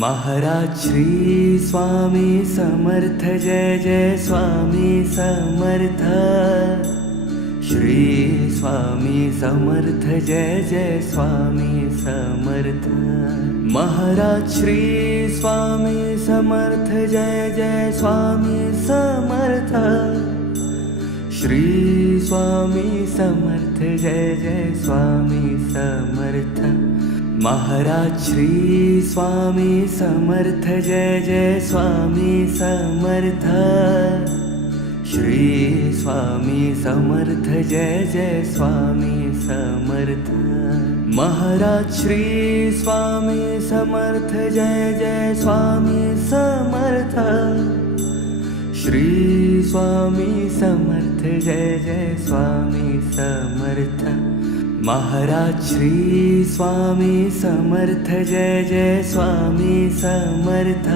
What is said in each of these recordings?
Maharaj Shri Swami Samarth Jai Jai Swami Samarth. Shri Swami Samarth Jai Jai Swami Samarth. Maharaj Shri Swami Samarth Jai Jai Swami Samarth. Shri Swami Samarth Jai Jai Swami Samarth. Maharaj Shri Swami Samarth Jai Jai Swami Samarth. Shri Swami Samarth Jai Jai Swami Samarth. Maharaj Shri Swami Samarth Jai Jai Swami Samarth. Shri Swami Samarth Jai Jai Swami Samarth. Maharaj Shri Swami Samarth Jai Jai Swami Samarth.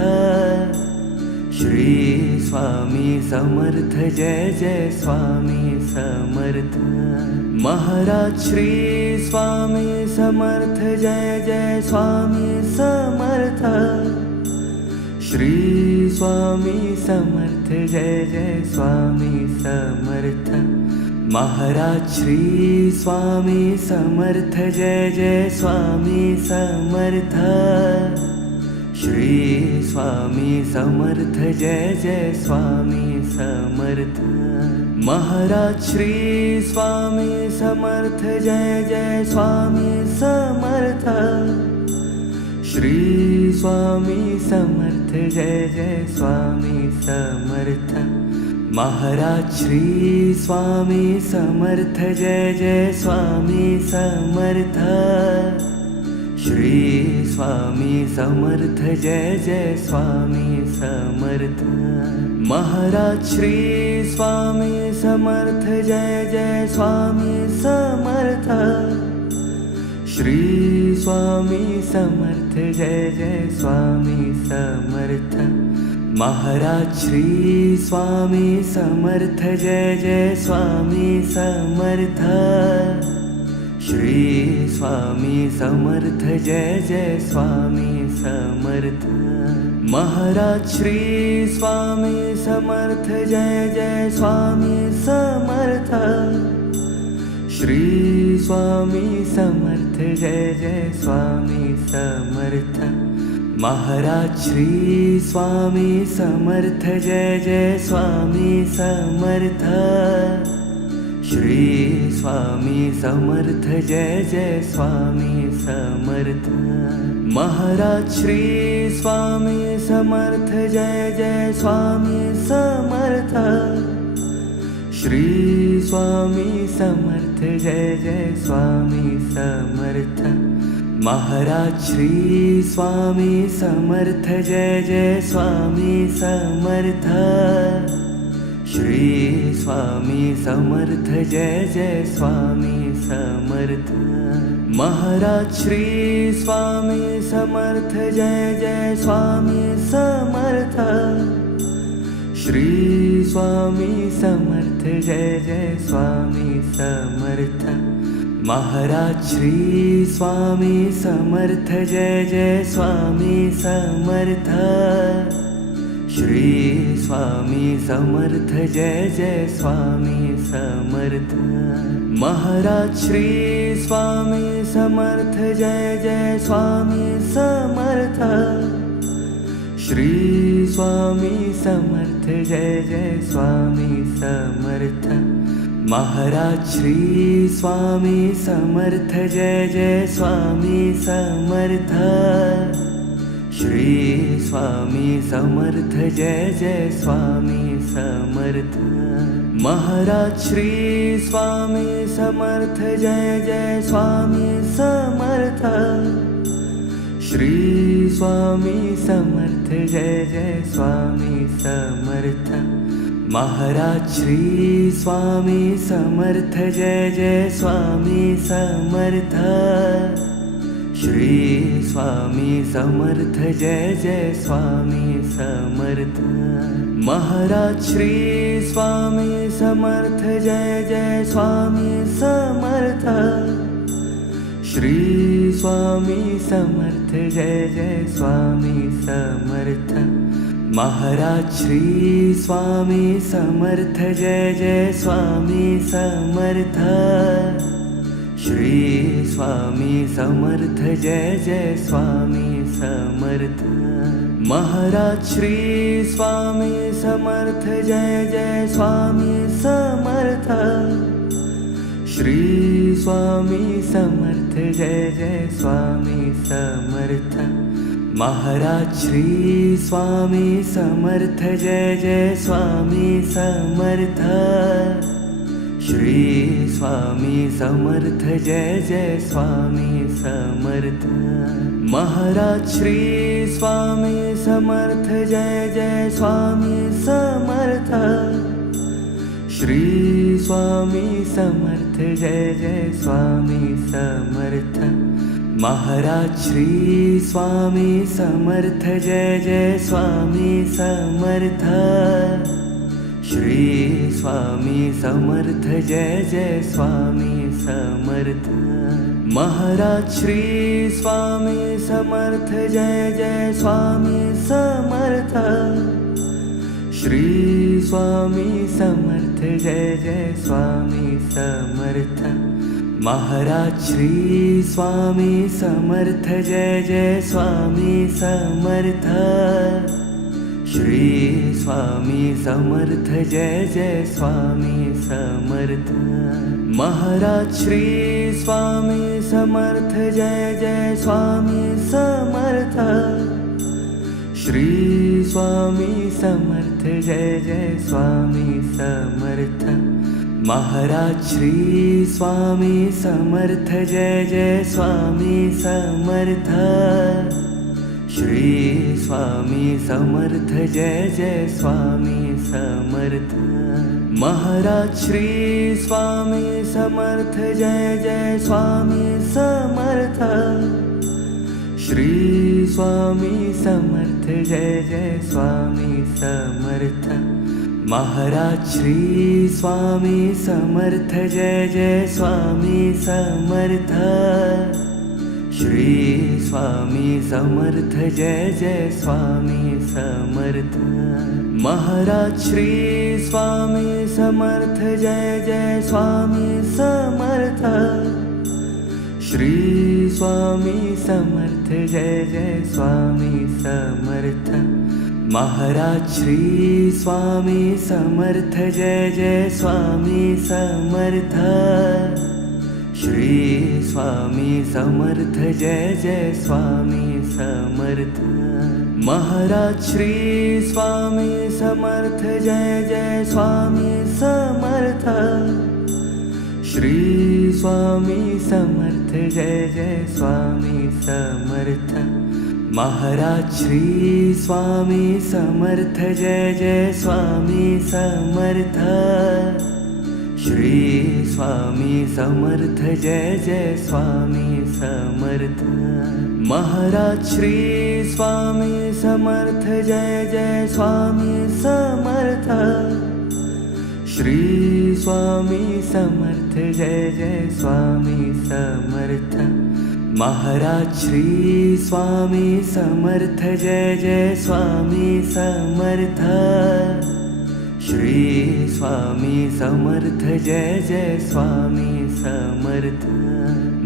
Shri Swami Samarth Jai Jai Swami Samarth. Maharaj Shri Swami Samarth Jai Jai Swami Samarth. Shri Swami Samarth Jai Jai Swami Samarth. Maharaj Shri Swami Samarth Jai Jai Swami Samarth. Shri Swami Samarth Jai Jai Swami Samarth. Maharaj Shri Swami Samarth Jai Jai Swami Samarth. Shri Swami Samarth Jai Jai Swami Samarth. Maharaj Shri Swami Samarth Jai Jai Swami Samarth. Shri Swami Samarth Jai Jai Swami Samarth. Maharaj Shri Swami Samarth Jai Jai Swami Samarth. Shri Swami Samarth Jai Jai Swami Samarth. Maharaj Shri Swami Samarth Jai Jai Swami Samarth. Shri Swami Samarth Jai Jai Swami Samarth. Maharaj Shri Swami Samarth Jai Jai Swami Samarth. Shri Swami Samarth Jai Jai Swami Samarth. Maharaj Shri Swami Samarth Jai Jai Swami Samarth. Shri Swami Samarth Jai Jai Swami Samarth. Maharaj Shri Swami Samarth Jai Jai Swami Samarth. Shri Swami Samarth Jai Jai Swami Samarth. Maharaj Shri Swami Samarth Jai Jai Swami Samarth. Shri Swami Samarth Jai Jai Swami Samarth. Maharaj Shri Swami Samarth Jai Jai Swami Samarth. Shri Swami Samarth Jai Jai Swami Samarth. Maharaj Shri Swami Samarth Jai Jai Swami Samarth. Shri Swami Samarth Jai Jai Swami Samarth. Maharaj Shri Swami Samarth Jai Jai Swami Samarth. Shri Swami Samarth Jai Jai Swami Samarth. Maharaj Shri Swami Samarth Jai Jai Swami Samarth. Shri Swami Samarth Jai Jai Swami Samarth. Maharaj Shri Swami Samarth Jai Jai Swami Samarth. Shri Swami Samarth Jai Jai Swami Samarth. Maharaj Shri Swami Samarth Jai Jai Swami Samarth. Shri Swami Samarth Jai Jai Swami Samarth. Maharaj Shri Swami Samarth Jai Jai Swami Samarth. Shri Swami Samarth Jai Jai Swami Samarth. Maharaj Shri Swami Samarth Jai Jai Swami Samarth. Shri Swami Samarth Jai Jai Swami Samarth. Maharaj Shri Swami Samarth Jai Jai Swami Samarth. Shri Swami Samarth Jai Jai Swami Samarth. Maharaj Shri Swami Samarth Jai Jai Swami Samarth. Shri Swami Samarth Jai Jai Swami Samarth. Maharaj Shri Swami Samarth Jai Jai Swami Samarth. Shri Swami Samarth Jai Jai Swami Samarth. Maharaj Shri Swami Samarth Jai Jai Swami Samarth. Shri Swami Samarth Jai Jai Swami Samarth. Maharaj Shri Swami Samarth Jai Jai Swami Samarth. Shri Swami Samarth Jai Jai Swami Samarth. Maharaj Shri Swami Samarth Jai Jai Swami Samarth. Shri Swami Samarth Jai Jai Swami Samarth. Maharaj Shri Swami Samarth Jai Jai Swami Samarth. Shri Swami Samarth Jai Jai Swami Samarth. Maharaj Shri Swami Samarth Jai Jai Swami Samarth. Shri Swami Samarth Jai Jai Swami Samarth. Maharaj Shri Swami Samarth Jai Jai Swami Samarth. Shri Swami Samarth Jai Jai Swami Samarth. Maharaj Shri Swami Samarth Jai Jai Swami Samarth. Shri Swami Samarth Jai Jai Swami Samarth. Maharaj Shri Swami Samarth Jai Jai Swami Samarth. Shri Swami Samarth Jai Jai Swami Samarth. Maharaj Shri Swami Samarth Jai Jai Swami Samarth. Shri Swami Samarth Jai Jai Swami Samarth. Maharaj Shri Swami Samarth Jai Jai Swami Samarth. Shri Swami Samarth Jai Jai Swami Samarth. Maharaj Shri Swami Samarth Jai Jai Swami Samarth. Shri Swami Samarth Jai Jai Swami Samarth. Maharaj Shri Swami Samarth Jai Jai Swami Samarth. Shri Swami Samarth Jai Jai Swami Samarth. Maharaj Shri Swami Samarth Jai Jai Swami Samarth. Shri Swami Samarth Jai Jai Swami Samarth.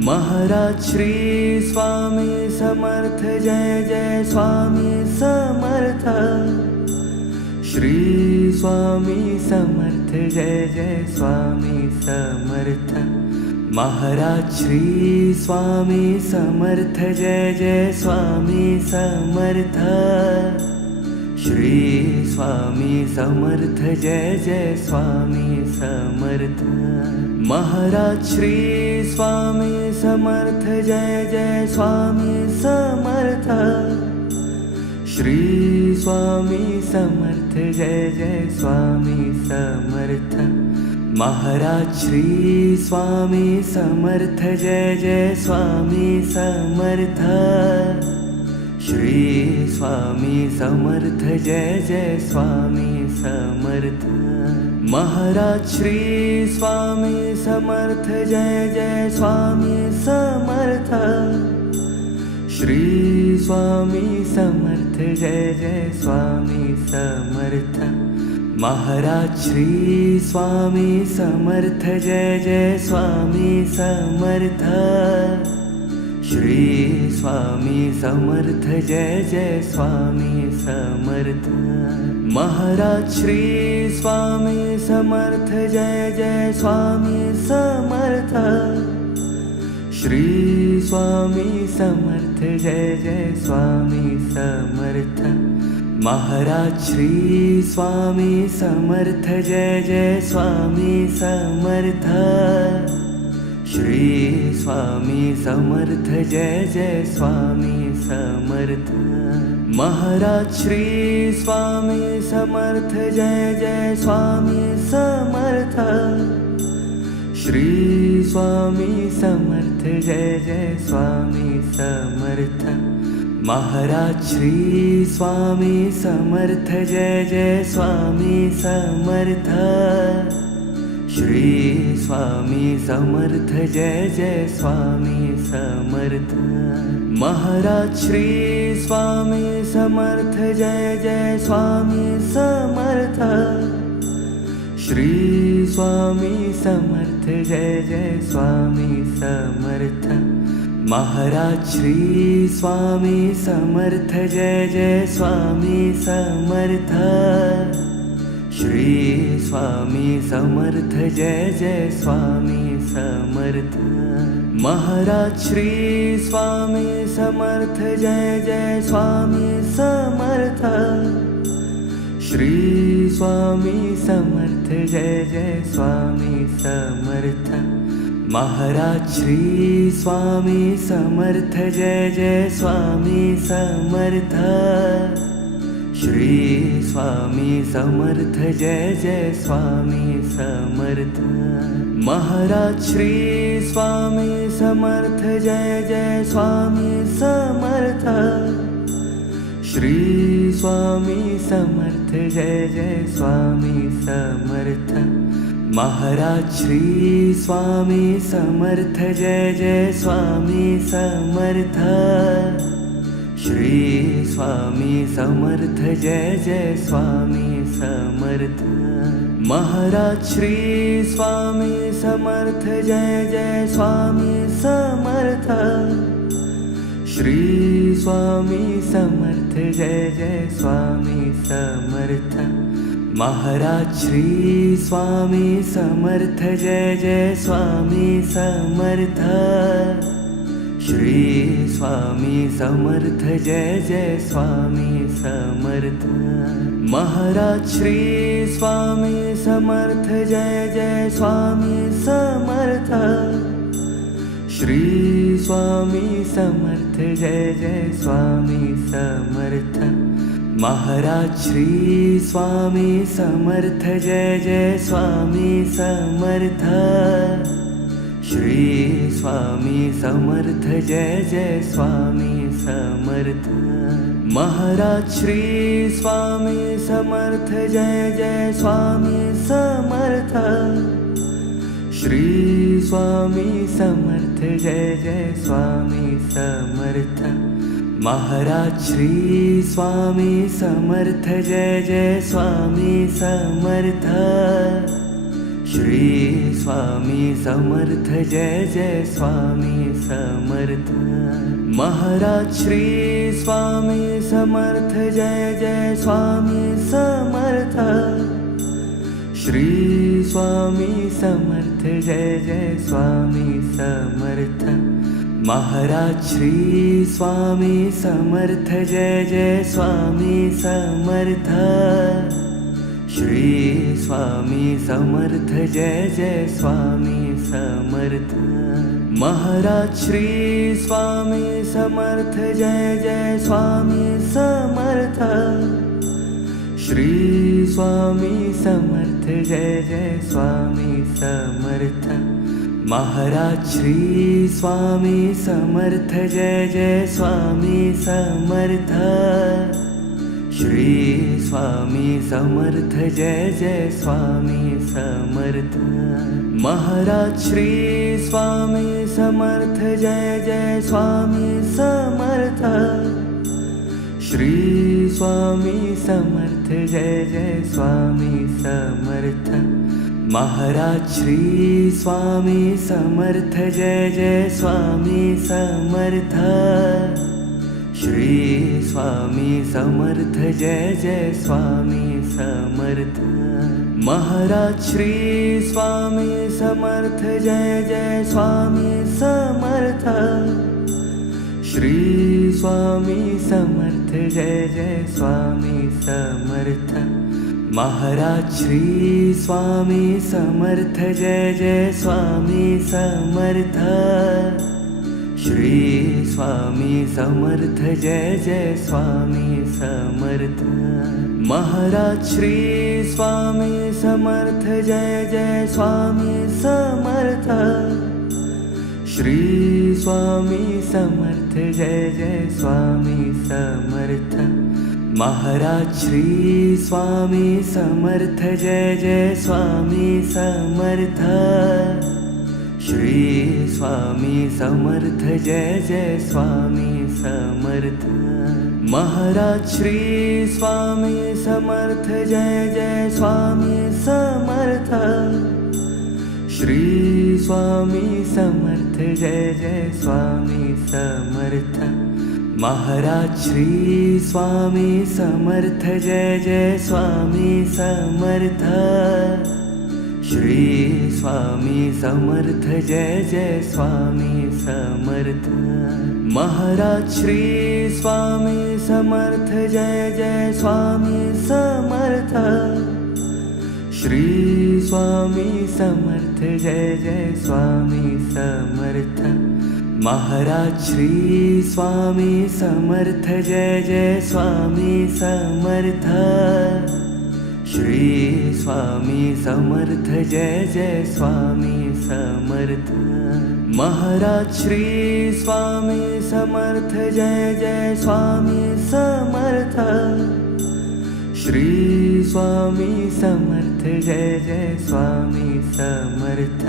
Maharaj Shri Swami Samarth Jai Jai Swami Samarth. Shri Swami Samarth Jai Jai Swami Samarth. Maharaj Shri Swami Samarth Jai Jai Swami Samarth. Shri Swami Samarth Jai Jai Swami Samarth. Maharaj Shri Swami Samarth Jai Jai Swami Samarth. Shri Swami Samarth Jai Jai Swami Samarth. Maharaj Shri Swami Samarth Jai Jai Swami Samarth. Shri Swami Samarth Jai Jai Swami Samarth. Maharaj Shri Swami Samarth Jai Jai Swami Samarth. Shri Swami Samarth Jai Jai Swami Samarth. Maharaj Shri Swami Samarth Jai Jai Swami Samarth. Shri Swami Samarth Jai Jai Swami Samarth. Maharaj Shri Swami Samarth Jai Jai Swami Samarth. Shri Swami Samarth Jai Jai Swami Samarth. Maharaj Shri Swami Samarth Jai Jai Swami Samarth. Shri Swami Samarth Jai Jai Swami Samarth. Maharaj Shri Swami Samarth Jai Jai Swami Samarth. Shri Swami Samarth Jai Jai Swami Samarth. Maharaj Shri Swami Samarth Jai Jai Swami Samarth. Shri Swami Samarth Jai Jai Swami Samarth. Maharaj Shri Swami Samarth Jai Jai Swami Samarth. Shri Swami Samarth Jai Jai Swami Samarth. Maharaj Shri Swami Samarth Jai Jai Swami Samarth. Shri Swami Samarth Jai Jai Swami Samarth. Maharaj Shri Swami Samarth Jai Jai Swami Samarth. Shri Swami Samarth Jai Jai Swami Samarth. Maharaj Shri Swami Samarth Jai Jai Swami Samarth. Shri Swami Samarth Jai Jai Swami Samarth. Maharaj Shri Swami Samarth Jai Jai Swami Samarth. Shri Swami Samarth Jai Jai Swami Samarth. Maharaj Shri Swami Samarth Jai Jai Swami Samarth. Shri Swami Samarth Jai Jai Swami Samarth. Maharaj Shri Swami Samarth Jai Jai Swami Samarth. Shri Swami Samarth Jai Jai Swami Samarth. Maharaj Shri Swami Samarth Jai Jai Swami Samarth. Shri Swami Samarth Jai Jai Swami Samarth. Maharaj Shri Swami Samarth Jai Jai Swami Samarth. Shri Swami Samarth Jai Jai Swami Samarth. Maharaj Shri Swami Samarth Jai Jai Swami Samarth. Shri Swami Samarth Jai Jai Swami Samarth. Maharaj Shri Swami Samarth Jai Jai Swami Samarth. Shri Swami Samarth Jai Jai Swami Samarth. Maharaj Shri Swami Samarth Jai Jai Swami Samarth. Shri Swami Samarth Jai Jai Swami Samarth. Maharaj Shri Swami Samarth Jai Jai Swami Samarth. Shri Swami Samarth Jai Jai Swami Samarth. Maharaj Shri Swami Samarth Jai Jai Swami Samarth. Shri Swami Samarth Jai Jai Swami Samarth. Maharaj Shri Swami Samarth Jai Jai Swami Samarth. Shri Swami Samarth Jai Jai Swami Samarth. Maharaj Shri Swami Samarth Jai Jai Swami Samarth. Shri Swami Samarth Jai Jai Swami Samarth. Maharaj Shri Swami Samarth Jai Jai Swami Samarth. Shri Swami Samarth Jai Jai Swami Samarth. Maharaj Shri Swami Samarth Jai Jai Swami Samarth. Shri Swami Samarth Jai Jai Swami Samarth. Maharaj Shri Swami Samarth Jai Jai Swami Samarth. Shri Swami Samarth Jai Jai Swami Samarth. Maharaj Shri Swami Samarth Jai Jai Swami Samarth. Shri Swami Samarth Jai Jai Swami Samarth. Maharaj Shri Swami Samarth Jai Jai Swami Samarth. Shri Swami Samarth Jai Jai Swami Samarth. Maharaj Shri Swami Samarth Jai Jai Swami Samarth. Shri Swami Samarth Jai Jai Swami Samarth. Maharaj Shri Swami Samarth Jai Jai Swami Samarth. Shri Swami Samarth Jai Jai Swami Samarth. Maharaj Shri Swami Samarth Jai Jai Swami Samarth. Shri Swami Samarth Jai Jai Swami Samarth. Maharaj Shri Swami Samarth Jai Jai Swami Samarth. Shri Swami Samarth Jai Jai Swami Samarth. Maharaj Shri Swami Samarth Jai Jai Swami Samarth. Shri Swami Samarth Jai Jai Swami Samarth. Maharaj Shri Swami Samarth Jai Jai Swami Samarth. Shri Swami Samarth Jai Jai Swami Samarth.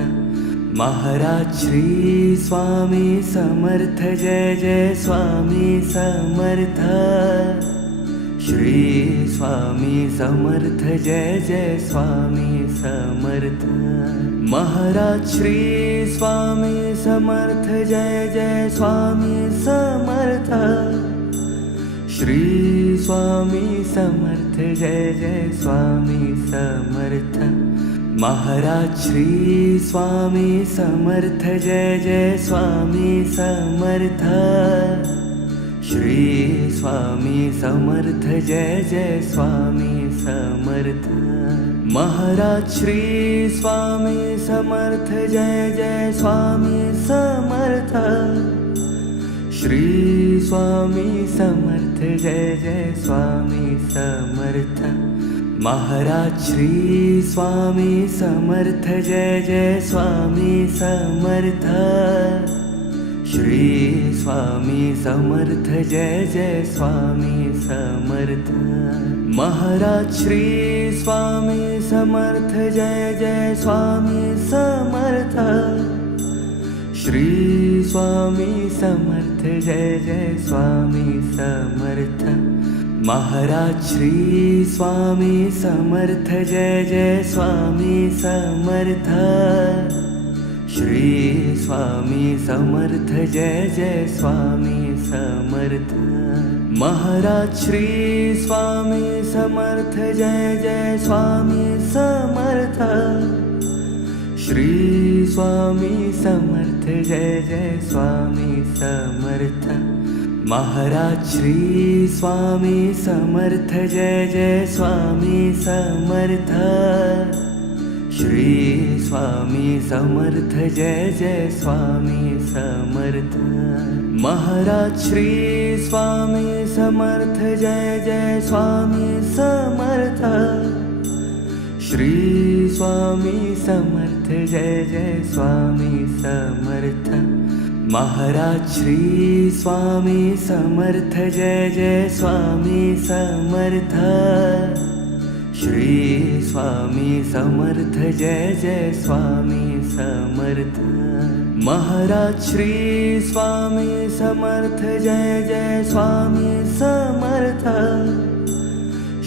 Maharaj Shri Swami Samarth Jai Jai Swami Samarth. Shri Swami Samarth Jai Jai Swami Samarth. Maharaj Shri Swami Samarth Jai Jai Swami Samarth. Shri Swami Samarth Jai Jai Swami Samarth. Maharaj Shri Swami Samarth Jai Jai Swami Samarth. Shri Swami Samarth Jai Jai Swami Samarth. Maharaj Shri Swami Samarth Jai Jai Swami Samarth. Shri Swami Samarth Jai Jai Swami Samarth. Maharaj Shri Swami Samarth Jai Jai Swami Samarth. Shri Swami Samarth Jai Jai Swami Samarth. Maharaj Shri Swami Samarth Jai Jai Swami Samarth. Shri Swami Samarth Jai Jai Swami Samarth. Maharaj Shri Swami Samarth Jai Jai Swami Samarth. Shri Swami Samarth Jai Jai Swami Samarth. Maharaj Shri Swami Samarth Jai Jai Swami Samarth. Shri Swami Samarth Jai Jai Swami Samarth. Maharaj Shri Swami Samarth Jai Jai Swami Samarth. Shri Swami Samarth Jai Jai Swami Samarth. Maharaj Shri Swami Samarth Jai Jai Swami Samarth. Shri Swami Samarth Jai Jai Swami Samarth. Maharaj Shri Swami Samarth Jai Jai Swami Samarth. Shri Swami Samarth Jai Jai Swami Samarth. Maharaj Shri Swami Samarth Jai Jai Swami Samarth.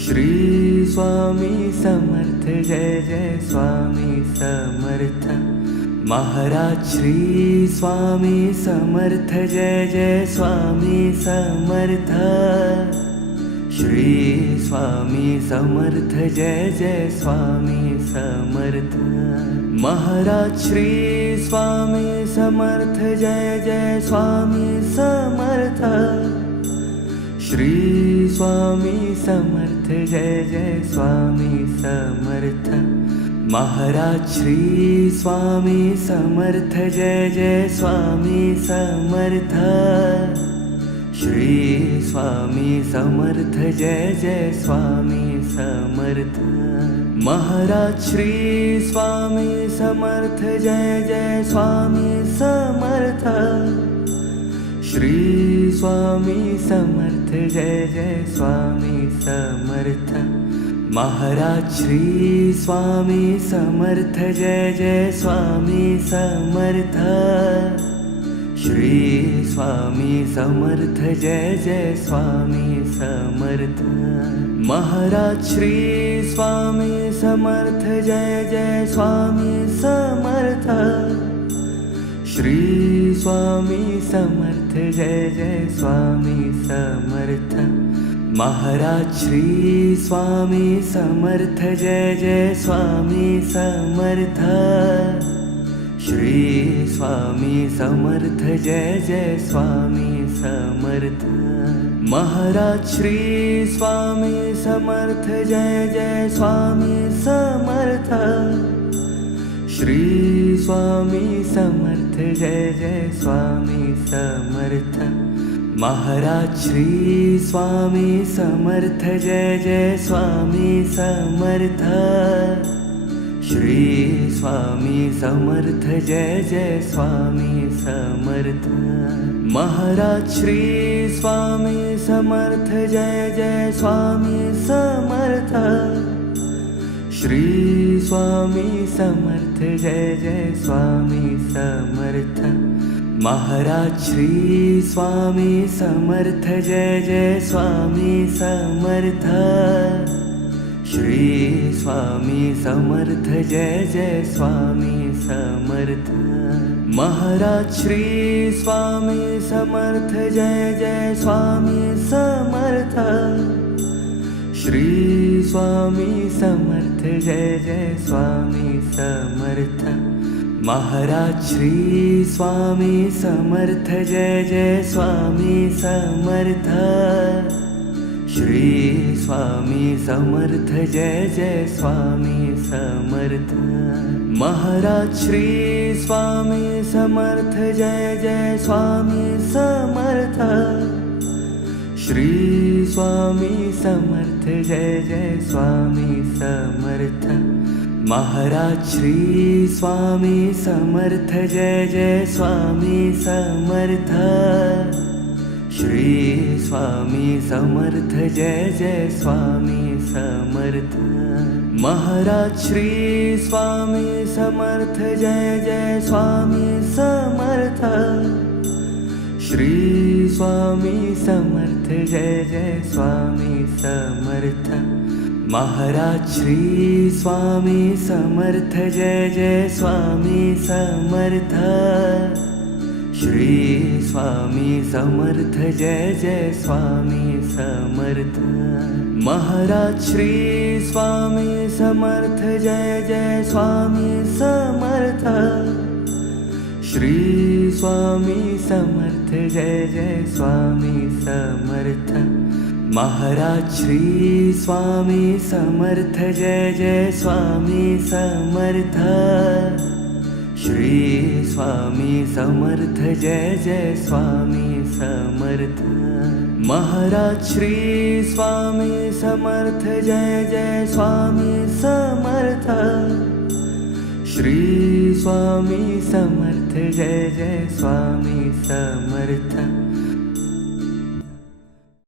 Shri Swami Samarth Jai Jai Swami Samarth. Maharaj Shri Swami Samarth Jai Jai Swami Samarth. Shri Swami Samarth Jai Jai Swami Samarth. Maharaj Shri Swami Samarth Jai Jai Swami Samarth. Shri Swami Samarth Jai Jai Swami Samarth. Maharaj Shri Swami Samarth Jai Jai Swami Samarth. Shri Swami Samarth Jai Jai Swami Samarth. Maharaj Shri Swami Samarth Jai Jai Swami Samarth. Shri Swami Samarth Jai Jai Swami Samarth. Maharaj Shri Swami Samarth Jai Jai Swami Samarth. Shri Swami Samarth Jai Jai Swami Samarth. Maharaj Shri Swami Samarth Jai Jai Swami Samarth. Shri Swami Samarth Jai Jai Swami Samarth. Maharaj Shri Swami Samarth Jai Jai Swami Samarth. Shri Swami Samarth Jai Jai Swami Samarth. Maharaj Shri Swami Samarth Jai Jai Swami Samarth. Shri Swami Samarth Jai Jai Swami Samarth. Maharaj Shri Swami Samarth Jai Jai Swami Samarth. Shri Swami Samarth Jai Jai Swami Samarth. Maharaj Shri Swami Samarth Jai Jai Swami Samarth. Shri Swami Samarth Jai Jai Swami Samarth. Maharaj Shri Swami Samarth Jai Jai Swami Samarth. Shri Swami Samarth Jai Jai Swami Samarth. Maharaj Shri Swami Samarth Jai Jai Swami Samarth. Shri Swami Samarth Jai Jai Swami Samarth. Maharaj Shri Swami Samarth Jai Jai Swami Samarth. Shri Swami Samarth Jai Jai Swami Samarth. Maharaj Shri Swami Samarth Jai Jai Swami Samarth. Shri Swami Samarth Jai Jai Swami Samarth. Maharaj Shri Swami Samarth Jai Jai Swami Samarth. Shri Swami Samarth Jai Jai Swami Samarth. Maharaj Shri Swami Samarth Jai Jai Swami Samarth. Shri Swami Samarth Jai Jai Swami Samarth. Maharaj Shri Swami Samarth Jai Jai Swami Samarth. Shri Swami Samarth Jai Jai Swami Samarth. Maharaj Shri Swami Samarth Jai Jai Swami Samarth. Shri Swami Samarth Jai Jai Swami Samarth. Maharaj Shri Swami Samarth Jai Jai Swami Samarth. Shri Swami Samarth Jai Jai Swami Samarth. Maharaj Shri Swami Samarth Jai Jai Swami Samarth. Shri Swami Samarth Jai Jai Swami Samarth.